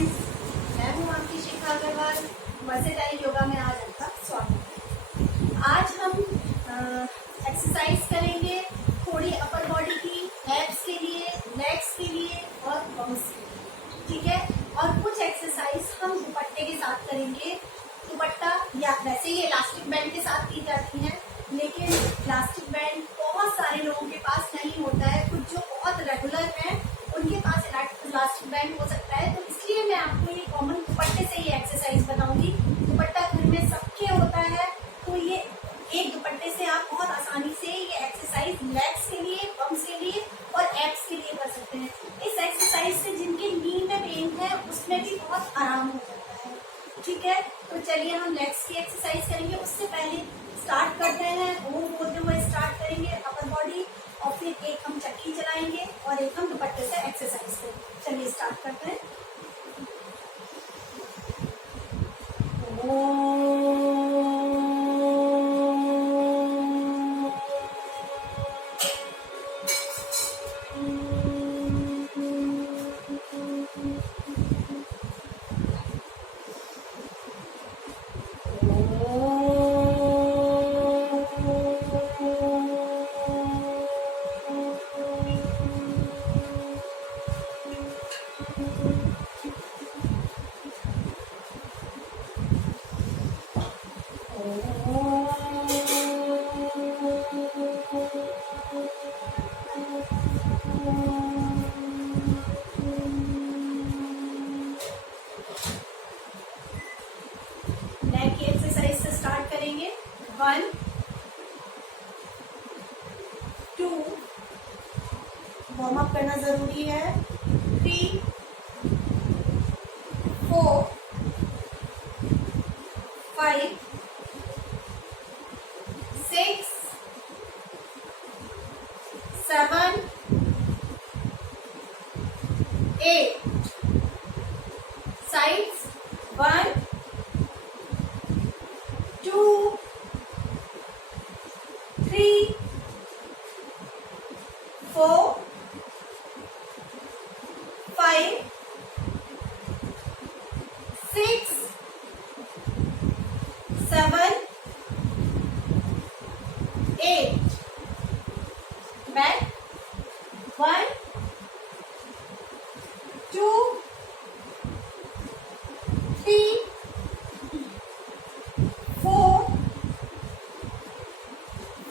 Friends, मैं हूँ आपकी शिखा अग्रवाल। वर्सेटाइल योगा में आज आपका स्वागत है। आज हम एक्सरसाइज करेंगे थोड़ी अपर बॉडी की, एब्स के लिए, लेग्स के लिए और बम्स के लिए, ठीक है। और कुछ एक्सरसाइज हम दुपट्टे के साथ करेंगे। दुपट्टा या वैसे ही इलास्टिक बैंड के साथ की जाती है, लेकिन इलास्टिक बैंड बहुत सारे लोगों के पास नहीं होता है। कुछ जो बहुत रेगुलर हैं उनके पास इलास्टिक बैंड हो सकता है, तो इसलिए मैं आपको ये कॉमन दुपट्टे से ये एक्सरसाइज बताऊंगी। दुपट्टा घर में सबके होता है, तो ये एक दुपट्टे से आप बहुत आसानी से ये एक्सरसाइज लेग्स के लिए, बम्स के लिए और एब्स के लिए कर सकते हैं। इस एक्सरसाइज से जिनके नी में पेन है उसमें भी बहुत आराम हो जाता है, ठीक है। तो चलिए हम लेग्स की एक्सरसाइज करेंगे। उससे पहले स्टार्ट करते हैं, ओम बोलते हुए स्टार्ट करेंगे अपर बॉडी, और फिर एक हम चक्की चलाएंगे और एक हम दुपट्टे से एक्सरसाइज करेंगे। चलिए स्टार्ट करते हैं। नेक की एक्सरसाइज से स्टार्ट करेंगे। 1 2 वार्म अप करना जरूरी है। 3 4 5 6 7 8 साइड्स 1 2 3 4 5 6 7 8 बैक 1 2 3 4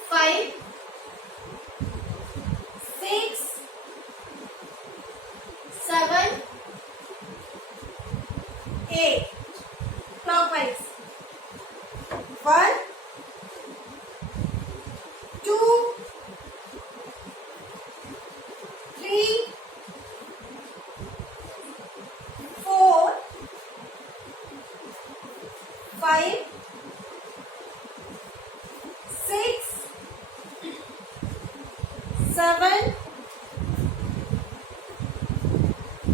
5 6 7 8 clockwise 1 2 3 4 5 6 7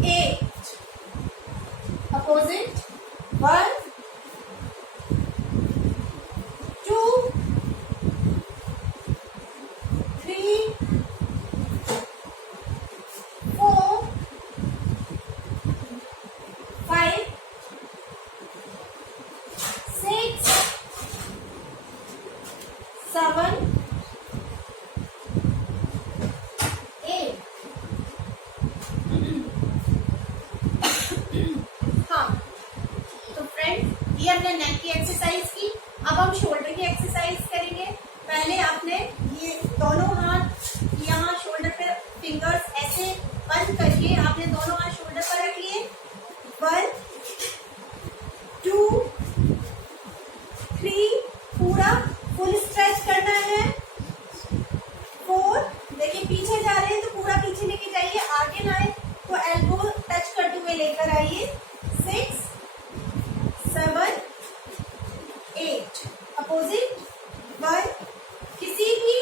8 opposite 1 2 3 4 5 6 7 8। हाँ, तो फ्रेंड्स ये हमने नेक की एक्सरसाइज की। अब हम शोल्डर की एक्सरसाइज करेंगे। पहले आपने ये दोनों हाथ यहाँ शोल्डर पे फिंगर्स ऐसे बंद करके आपने दोनों हाथ शोल्डर पर रख लिए। 1 2 3 पूरा फुल स्ट्रेच करना है। 4 देखिए पीछे जा रहे हैं तो पूरा पीछे लेके जाइए, आगे ना आए तो एल्बो टच करते हुए लेकर आइए। 6 7 8 अपोजिट 1। किसी भी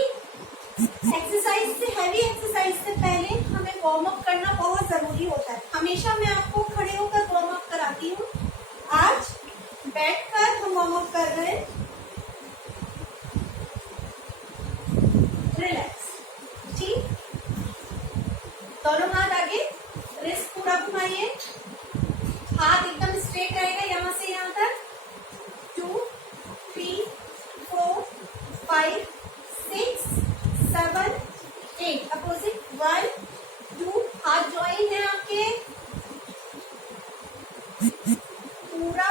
एक्सरसाइज से, हैवी एक्सरसाइज से पहले हमें वार्म अप करना बहुत जरूरी होता है। हमेशा मैं आपको खड़े होकर वार्म अप कराती हूँ, आज बैठकर हम वार्म अप कर रहे हैं। रिलैक्स, ठीक। दोनों हाथ आगे, रिस्ट पूरा घुमाइए, हाथ पूरा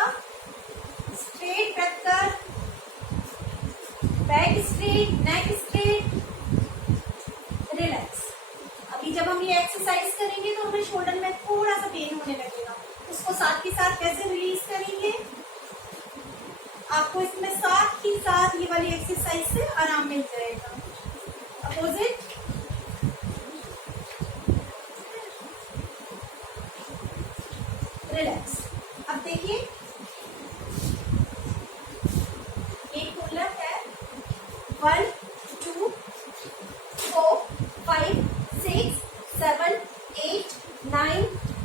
स्ट्रेट रखकर, बैक स्ट्रेट, नेक स्ट्रेट, रिलैक्स। अभी जब हम ये एक्सरसाइज करेंगे तो हमें शोल्डर में थोड़ा सा पेन होने लगेगा, उसको साथ के साथ कैसे रिलीज करेंगे, आपको इसमें साथ ही साथ ये वाली एक्सरसाइज से आराम मिल जाएगा। Opposite, relax. अब देखिए एक पुलअप है, 1 2 4 5 6 7 8 9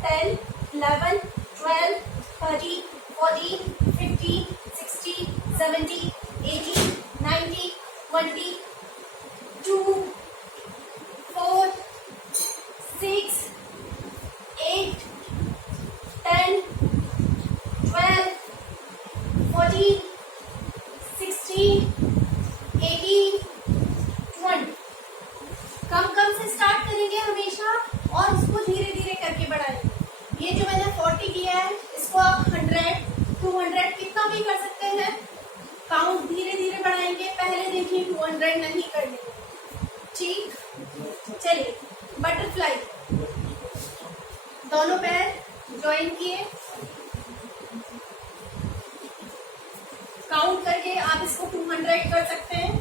10 11 12 13 14 15 16 17 18 19 20 2 4 6 8 10 12 14 16 18 20। कम से स्टार्ट करेंगे हमेशा और उसको धीरे धीरे करके बढ़ाएंगे। ये जो मैंने 40 किया है इसको आप 100 200 कितना भी कर सकते हैं। काउंट धीरे धीरे बढ़ाएंगे, पहले देखिए 200 नहीं करने, ठीक। चलिए बटरफ्लाई, दोनों पैर ज्वाइन किए, काउंट करके आप इसको 200 कर सकते हैं।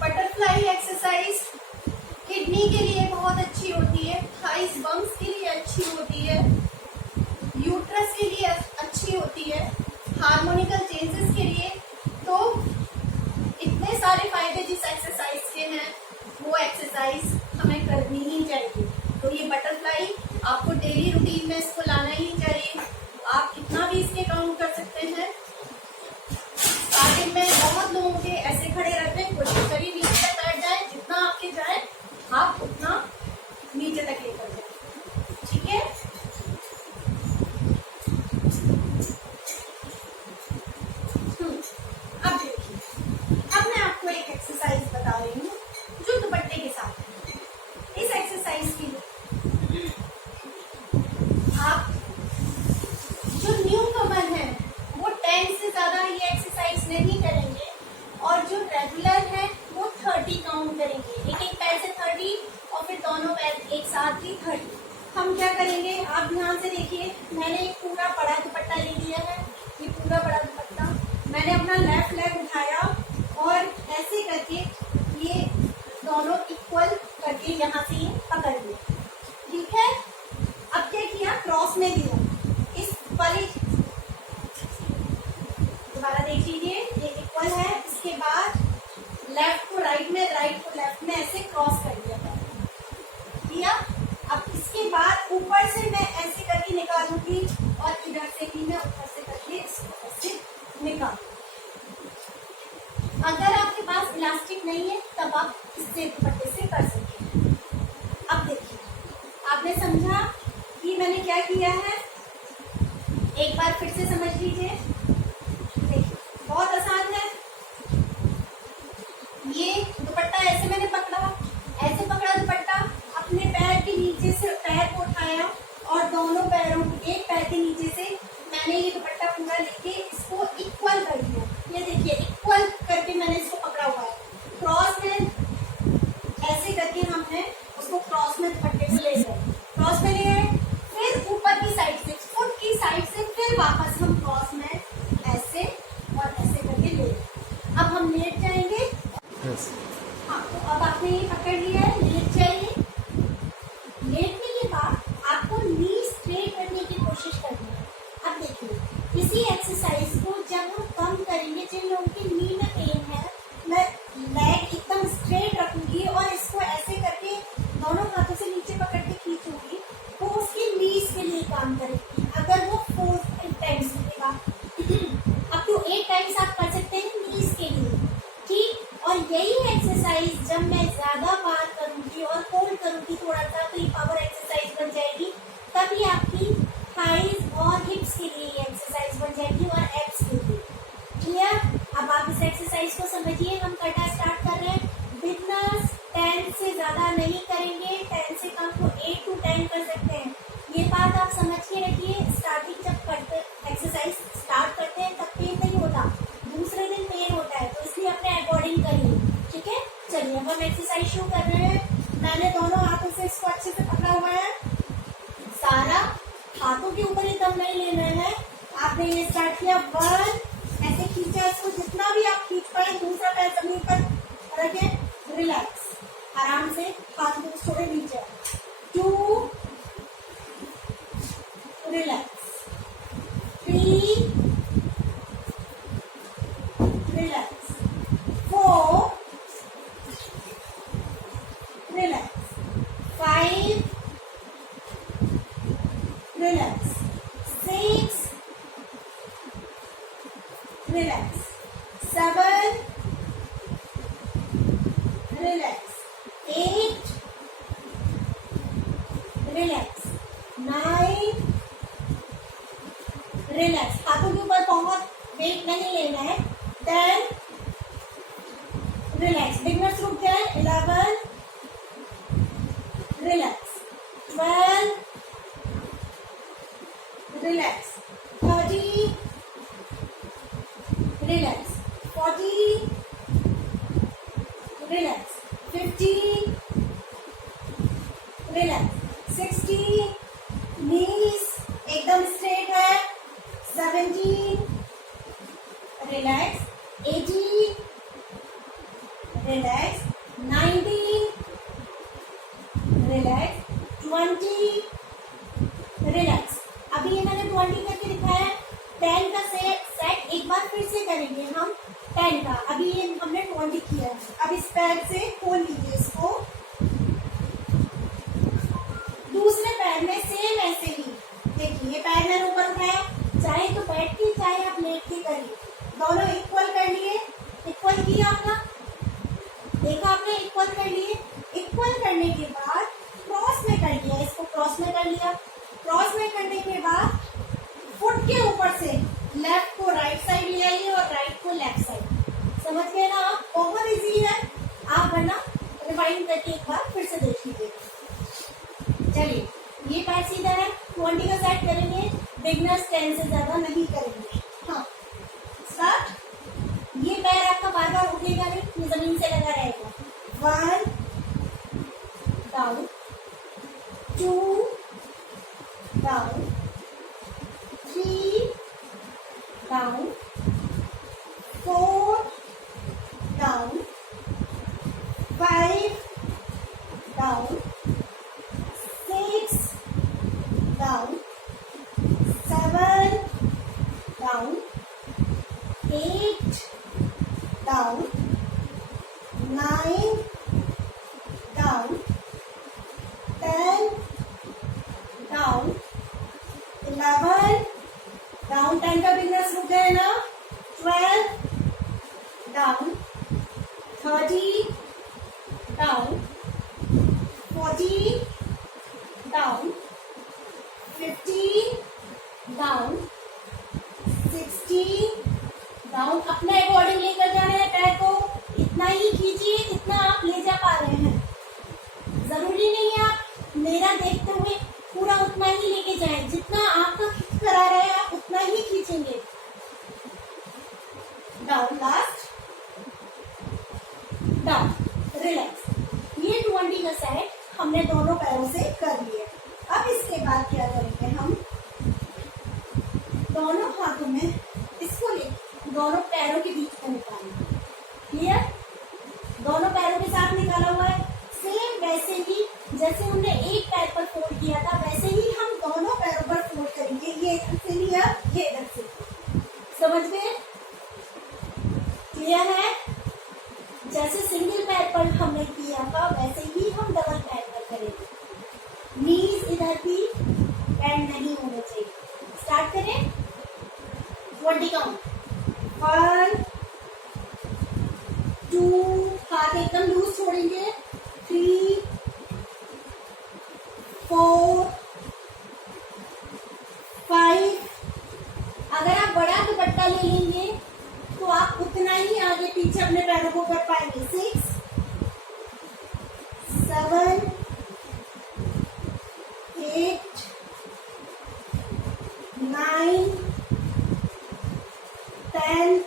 बटरफ्लाई एक्सरसाइज किडनी के लिए बहुत अच्छी होती है, थाइस बम्स के लिए अच्छी होती है, यूट्रस के लिए अच्छी होती है, हार्मोनिकल चेंजेस के लिए। तो इतने सारे फायदे जिस एक्सरसाइज के हैं वो एक्सरसाइज हमें करनी ही चाहिए। तो ये बटरफ्लाई आपको डेली रूटीन में इसको लाना ही चाहिए। आप कितना भी इसके काउंट कर सकते हैं। स्टार्टिंग में बहुत लोगों के ऐसे खड़े रहते हैं, कोशिश करिए नीचे तक बैठ जाए, जितना आपके जाए आप उतना नीचे तक लेकर जाए, ठीक है। अब देखिए, अब मैं आपको एक एक्सरसाइज बता रही हूँ जो दुपट्टे के साथ है। इस एक्सरसाइज के लिए आप जो न्यू कमर है वो 10 से ज्यादा ये एक्सरसाइज नहीं करेंगे, और जो रेगुलर है वो 30 काउंट करेंगे। एक एक पैर से 30 और फिर दोनों पैर एक साथ ही 30। हम क्या करेंगे, आप ध्यान से देखिए, मैंने एक पूरा बड़ा दुपट्टा ले लिया है, ये पूरा बड़ा दुपट्टा मैंने अपना लेफ्ट लेग उठाया और ऐसे करके ये दोनों इक्वल करके यहाँ से ये पकड़ लिया, ठीक है। अब क्या किया, क्रॉस में दिया, इस वाली दोबारा देख लीजिए, ये इक्वल है। इसके बाद लेफ्ट को राइट में, राइट को लेफ्ट में ऐसे क्रॉस कर दिया। अब इसके बाद ऊपर से मैं ऐसे करके निकालूंगी और इधर से भी मैं ऊपर से करके इसको ऐसे निकाल। अगर आपके पास इलास्टिक नहीं है तब आप इससे दुपट्टे से कर सकते हैं। अब देखिए, आपने समझा कि मैंने क्या किया है, एक बार फिर से समझ लीजिए। देखिए बहुत आसान है, ये दुपट्टा ऐसे मैंने पकड़ा, ऐसे पकड़ा दुपट्टा, अपने पैर के नीचे से पैर को उठाया और दोनों पैरों, एक पैर के नीचे से मैंने ये दुपट्टा पूरा लेके इसको इक्वल कर दिया। ये देखिए इक्वल करके मैंने इसको पकड़ा हुआ है। क्रॉस में ऐसे करके हमने उसको क्रॉस में दुपट्टे को ले गए, क्रॉस में ले गए, फिर ऊपर की साइड से, फुट की साइड से फिर वापस हम क्रॉस में ऐसे और ऐसे करके ले गए। अब हम लेट जाएंगे। हाँ, तो अब आपने ये पकड़ लिया है, लेट जाइए। लेटने के बाद आपको नी स्ट्रेट करने की कोशिश करनी है। अब देखिए, इसी एक्सरसाइज को जब हम कम करेंगे, जिन लोगों की नी में पेन है, मैं लेग एकदम स्ट्रेट रखूंगी और इसको ऐसे करके दोनों हाथों से नीचे पकड़ के खींचूंगी, तो उसकी नीज के लिए काम करेगी। अगर वो 4 टाइम्स करेगा, अब तो 8 टाइम्स आप कर सकते हैं नीज के लिए, ठीक। और यही एक्सरसाइज जब मैं ज्यादा बार करूंगी और होल्ड करूंगी थोड़ा सा, तो ये पावर एक्सरसाइज बन जाएगी। तभी आपकी थाइज और हिप्स के लिए ये एक्सरसाइज बन जाएगी और एब्स के लिए। क्लियर? अब आप इस एक्सरसाइज को समझिए, हम करना स्टार्ट कर रहे हैं। चलिए अब हम एक्सरसाइज शुरू कर रहे हैं। मैंने दोनों हाथों से इसको अच्छे से पकड़ा हुआ है। सारा हाथों के ऊपर ही दम नहीं लेना है। आपने ये स्टार्ट किया 1, ऐसे खींचा इसको, जितना भी आप खींच पाए। दूसरा पैर जमीन पर रखें, रिलैक्स, आराम से हाथ को थोड़े नीचे। 2, relax, 3, relax, 4, relax, 5, relax, 6, relax, 7, relax, 8, relax, 9, relax. हाथों के ऊपर बहुत वेट नहीं लेना है। 10, relax, beginners group 10, 11, relax, 12, relax, 30, relax, 40, relax, 50, relax, 60, नीज एकदम स्ट्रेट है। 70, रिलैक्स, 80, रिलैक्स, 90, रिलैक्स, 20, रिलैक्स। अभी ये मैंने 20 करके दिखाया है। 10 का सेट एक बार फिर से करेंगे हम 10 का। अभी ये हमने 20 किया है। अब इस पैर से खोल लीजिए इसको। दूसरे पैर में सेम ऐसे ही देखिए, ये पैर मैंने ऊपर उठाया, चाहे तो बैठ के चाहे आप लेट के करिए। दोनों इक्वल कर लिए। इक्वल किया आपका, देखा आपने, इक्वल कर लिए। इक्वल करने के बाद क्रॉस में कर लिया, इसको क्रॉस में कर लिया। क्रॉस में करने के बाद फुट के ऊपर से लेफ्ट को राइट साइड ले आइए और राइट को लेफ्ट साइड। समझ गए ना आप? बहुत इजी है। आप वरना रिवाइंड करके एक बार फिर से देख लीजिए। चलिए, ये पैर सीधा है। 20 का सेट करेंगे। बिगनर्स 10 से ज्यादा नहीं करेंगे। हाँ, स्टार्ट। ये पैर आपका बार बार उठेगा नहीं, ये जमीन से लगा रहेगा। 1, down, 2, down, 3, down, 4, down, 5, down, 6, down, 7, down, 8, down, 9, down, 10, down, 11, down. 10 का बिगनर्स रुक गए ना। 12, down, 30, down, 40, down, 50, down, 60, down. अपना अकॉर्डिंग लेकर जाना है पैर को। इतना ही खींचिए जितना आप ले जा पा रहे हैं। जरूरी नहीं है आप मेरा देखते हुए पूरा उतना ही लेके जाएं। जितना आपका खींच करा रहे हैं आप उतना ही खींचेंगे। Down, last, down, relax. ये 20 का सेट हमने दोनों पैरों से कर लिया। अब इसके बाद क्या करेंगे हम, दोनों हाथों में इसको ले दोनों पैरों के बीच में निकालेंगे। क्लियर? दोनों पैरों के साथ निकाला हुआ है। सेम वैसे ही जैसे हमने एक पैर पर फोल्ड किया था, वैसे ही हम दोनों पैरों पर फोल्ड करेंगे। ये इधर से लिया, ये इधर से। समझ गए? क्लियर है? जैसे सिंगल पैर पर हमने किया था वैसे ही हम डबल पैर पर करेंगे। नीज इधर भी बैंड नहीं होने चाहिए। स्टार्ट करें। 20 काउंट। 1, 2, हाथ एकदम लूज छोड़ेंगे। 3, 4, 5। अगर आप बड़ा दुपट्टा ले लेंगे तो आप उतना ही आगे पीछे अपने पैरों को कर पाएंगे। 6, 7, 8, 9, 10,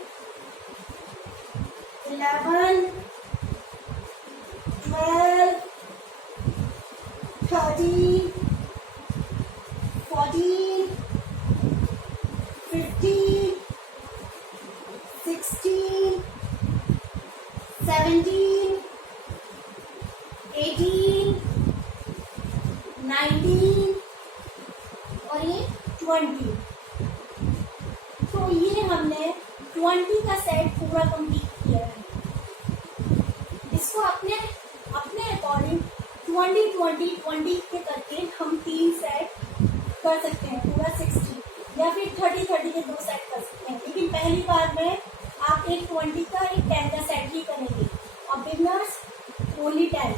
11, 18, 19 और ये 20। तो ये हमने 20 का सेट पूरा कंप्लीट किया है। इसको अपने अकॉर्डिंग 20 20 20 के करके हम 3 सेट कर सकते हैं, पूरा 60 या फिर 30 30 के 2 सेट कर सकते हैं। लेकिन पहली बार में आप एक 20 का एक 10 का सेट ही करेंगे और बिगनर्स ओनली 10।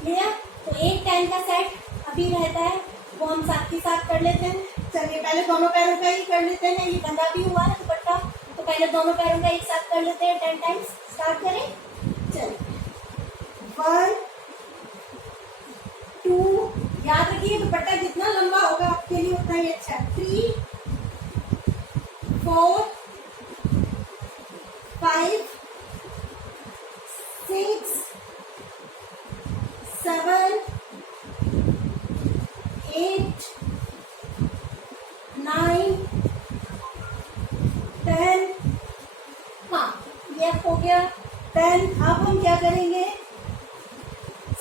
क्लियर? तो एक 10 का सेट अभी रहता है, वो हम साथ ही साथ कर लेते हैं। चलिए पहले दोनों पैरों का ही कर लेते हैं। ये बंधा भी हुआ है दुपट्टा, तो पहले दोनों पैरों का एक साथ कर लेते हैं 10 टाइम्स। स्टार्ट करें। चलिए 1 2, याद रखिए दुपट्टा जितना लंबा होगा आपके लिए उतना ही अच्छा है। 3 4 5 6 7 8 9 10। हाँ, ये हो गया 10। अब हम क्या करेंगे,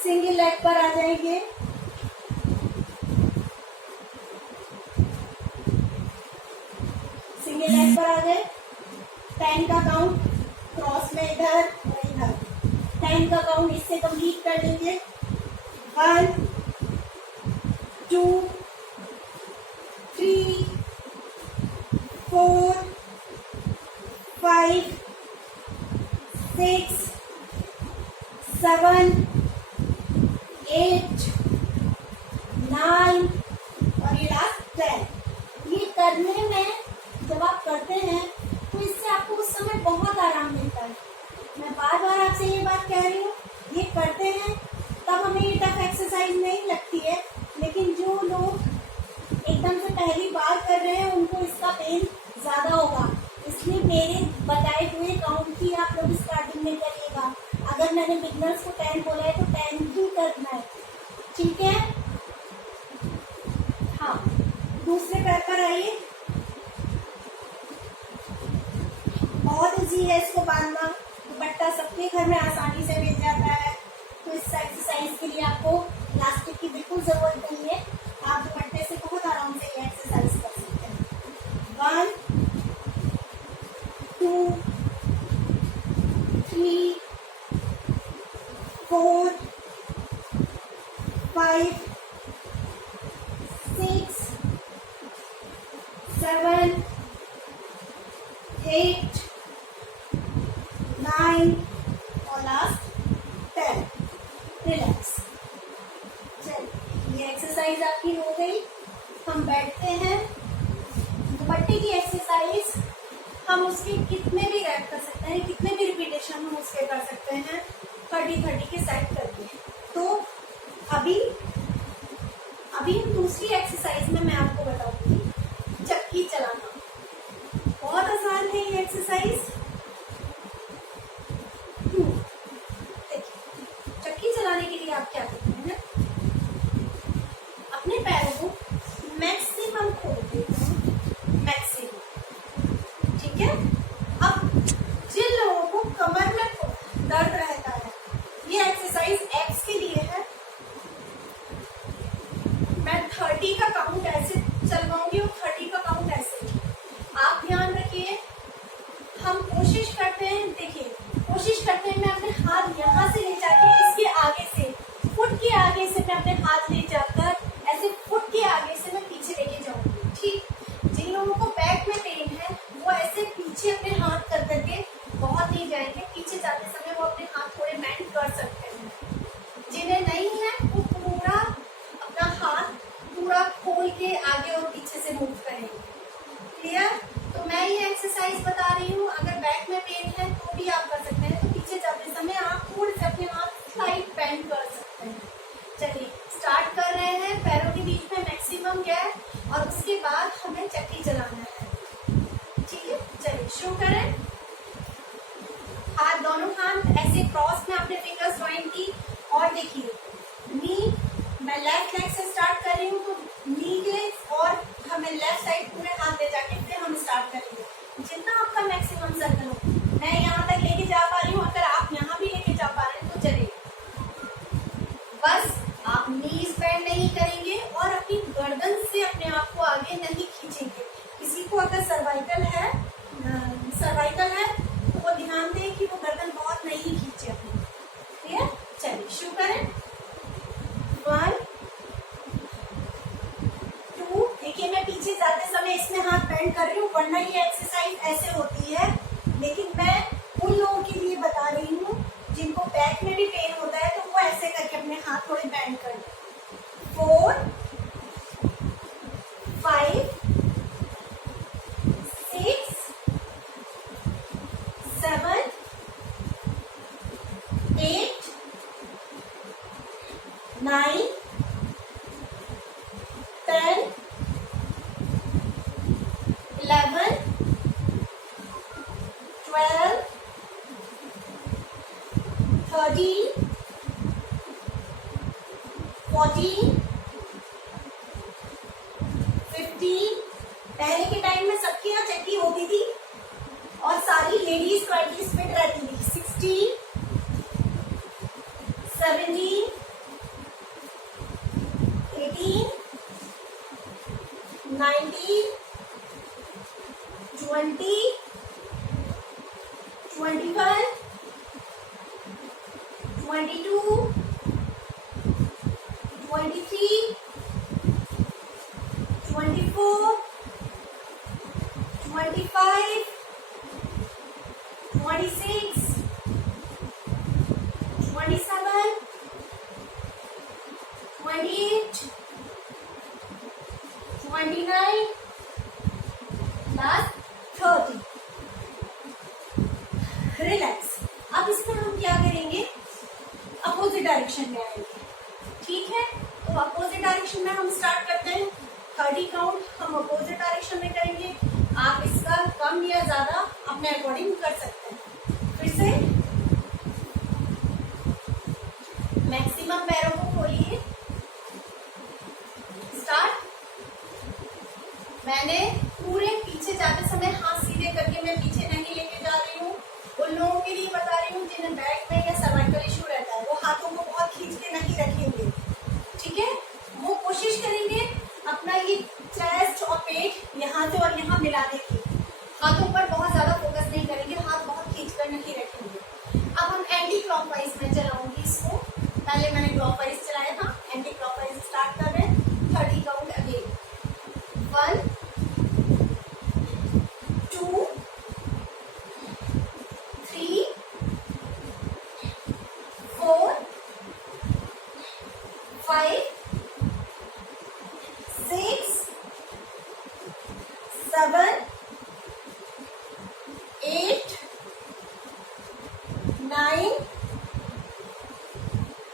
सिंगल लेग पर आ जाएंगे। सिंगल लेग पर आ गए। 10 का काउंट क्रॉस में इधर और इधर, 10 का काउंट इससे कंप्लीट कर लेंगे। 1 2 3 4 5 6 7 8 9 और ये लास्ट 10। ये करने में जब आप करते हैं तो इससे आपको उस समय बहुत आराम मिलता है। मैं बार बार आपसे ये बात कह रही हूँ, ये करते हैं तब हमें ये टफ एक्सरसाइज नहीं लगती है, लेकिन जो लोग एकदम से पहली बार कर रहे हैं उनको इसका पेन ज्यादा होगा। इसलिए मेरे बताए हुए काउंट ही आप लोग स्टार्टिंग में करिएगा। अगर मैंने बिगनर्स को 10 बोला है तो 10 ही करना है, ठीक है? हाँ, दूसरे पैर पर आइए। बहुत इजी है इसको बांधना, दुपट्टा सबके घर में आसानी से मिल जाता है। तो इस एक्सरसाइज के लिए आपको इलास्टिक की बिल्कुल जरूरत नहीं है, आप दुपट्टे से बहुत आराम से ये एक्सरसाइज कर सकते हैं। 1 2 3 4 5 6 7 8 9 और लास्ट 10। रिलैक्स। चलिए ये एक्सरसाइज आपकी हो गई। हम बैठते हैं। दुपट्टे की एक्सरसाइज हम उसके कितने भी रैप कर सकते हैं, कितने भी रिपीटेशन हम उसके कर सकते हैं 30 30 के सेट करके। तो अभी हम दूसरी एक्सरसाइज में मैं आपको बताऊंगी चक्की चलाना। बहुत आसान है ये एक्सरसाइज। चक्की चलाने के लिए आप क्या करते हैं ना, अपने पैरों को मैक्सिमम खोल देते हैं, मैक्सिमम, ठीक है? अब जिन लोगों को कमर में दर्द रहता है, ये एक्सरसाइज एब्स के लिए है। मैं 30 का काउंट ऐसे चलवाऊंगी और 30 का काउंट ऐसे। आप ध्यान रखिए, हम कोशिश करते हैं, देखिए कोशिश करते हैं मैं अपने हाथ यहाँ से ले जाके इसके आगे से, फुट के आगे से मैं अपने हाथ ले जाकर ऐसे फुट के आगे से मैं पीछे लेके जाऊंगी, ठीक? जिन लोगों को बैक में पेन है वो ऐसे पीछे अपने हाथ कर करके बहुत नहीं जाएंगे, पीछे जाते समय वो अपने हाथ थोड़े बेंड कर सकते हैं। जिन्हें नहीं है वो पूरा अपना हाथ पूरा खोल के आगे और पीछे से मूव करेंगे। क्लियर? तो मैं ये एक्सरसाइज बता रही हूँ, अगर बैक में पेन है तो भी आप कर सकते हैं। तो पीछे जाते समय आप थोड़े से अपने हाथ स्लाइड बेंड कर सकते हैं। चलिए स्टार्ट कर बेंड नहीं करेंगे और अपनी गर्दन से अपने आप को आगे नहीं खींचेंगे। किसी को अगर सर्वाइकल है तो वो ध्यान दें कि वो गर्दन बहुत नहीं खींचे अपनी। क्लियर? चलिए शुरू करें। 1 2। देखिए मैं पीछे जाते समय इसमें हाथ बेंड कर रही हूँ, वरना ये एक्सरसाइज ऐसे होती है, लेकिन मैं उन लोगों के लिए बता रही हूँ जिनको बैक में भी पेन होता है, तो वो ऐसे करके अपने हाथ थोड़े बेंड कर लें। 4 5 6 7 8 9 10 11 12 13 14 15। पहले के टाइम में सबके यहाँ चक्की होती थी और सारी लेडीज 20 फिट रहती थी। 16 17 18 19 20 21 22 23 24 25 26 27 28 29 लास्ट 30। रिलैक्स। अब इसमें हम क्या करेंगे, अपोजिट डायरेक्शन में आएंगे। ठीक है, तो अपोजिट डायरेक्शन में हम स्टार्ट करते हैं। 30 काउंट हम अपोजिट डायरेक्शन में करेंगे। आप इसका कम या ज्यादा अपने अकॉर्डिंग कर सकते हैं। फिर से मैक्सिमम पैरों को खोलिए। स्टार्ट। मैंने पूरे पीछे जाते समय हाथ सीधे करके मैं पीछे नहीं लेके जा रही हूँ। उन लोगों के लिए बता रही हूँ जिन्हें बैक में या सर्वाइकल इशू रहता है, वो हाथों को बहुत खींच के नहीं रखेंगे। ठीक है, वो कोशिश करेंगे अपना ये चेस्ट और पेट यहाँ से और यहाँ मिलाने की। हाथों पर बहुत ज्यादा फोकस नहीं करेंगे, हाथ बहुत खींच कर नहीं रखेंगे। अब हम एंटी क्लॉकवाइज में चलाऊंगी इसको। पहले मैंने क्लॉकवाइज चलाया था, एंटी क्लॉकवाइज स्टार्ट कर रहे हैं। 30 काउंट अगेन। 1 2 3 4 5 6 7 8 9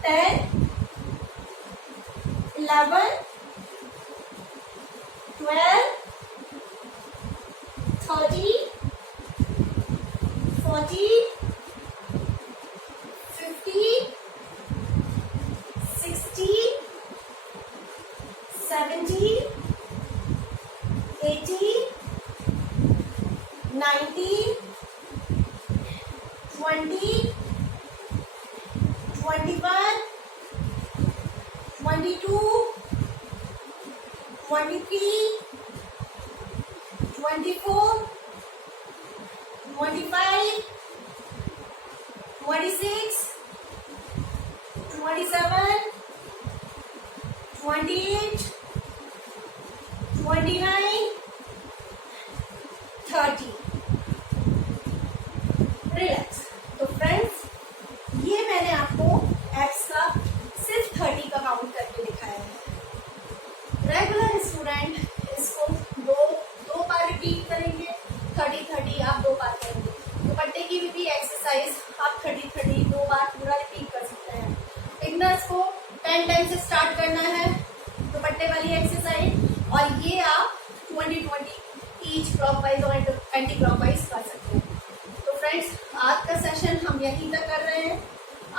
10 11 12 13 14 15 16 17 18 19 20 21 22 23 24 25 26 27 28 29 30। रिलैक्स। तो फ्रेंड्स, ये मैंने आपको एप्स का सिर्फ 30 का काउंट करके दिखाया है। रेगुलर स्टूडेंट इसको दो बार रिपीट करेंगे। 30 आप 2 बार करेंगे। दुपट्टे की भी एक्सरसाइज आप 30 2 बार पूरा रिपीट कर सकते हैं। बिगनर्स को 10 टाइम से स्टार्ट करना है दुपट्टे वाली एक्सरसाइज, और ये आप 20 ईच क्लॉकवाइज और एंटी क्लॉकवाइज कर सकते हैं। तो फ्रेंड्स, आज का सेशन हम यहीं तक कर रहे हैं।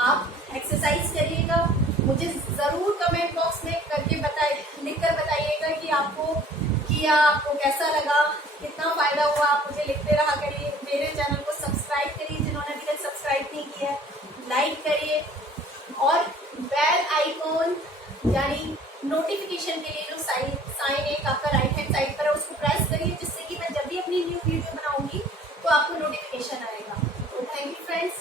आप एक्सरसाइज करिएगा। मुझे जरूर कमेंट बॉक्स में लिख कर बताइएगा कि आपको कैसा लगा, कितना फायदा हुआ। आप मुझे लिखते रहा करिए। मेरे चैनल को सब्सक्राइब करिए जिन्होंने अभी तक सब्सक्राइब नहीं किया है, लाइक करिए और बेल आइकॉन यानी नोटिफिकेशन के लिए जो साइन एक आपका राइट हैंड साइड पर है उसको प्रेस करिए, जिससे कि मैं जब भी अपनी न्यू वीडियो बनाऊंगी तो आपको नोटिफिकेशन आएगा। तो थैंक यू फ्रेंड्स।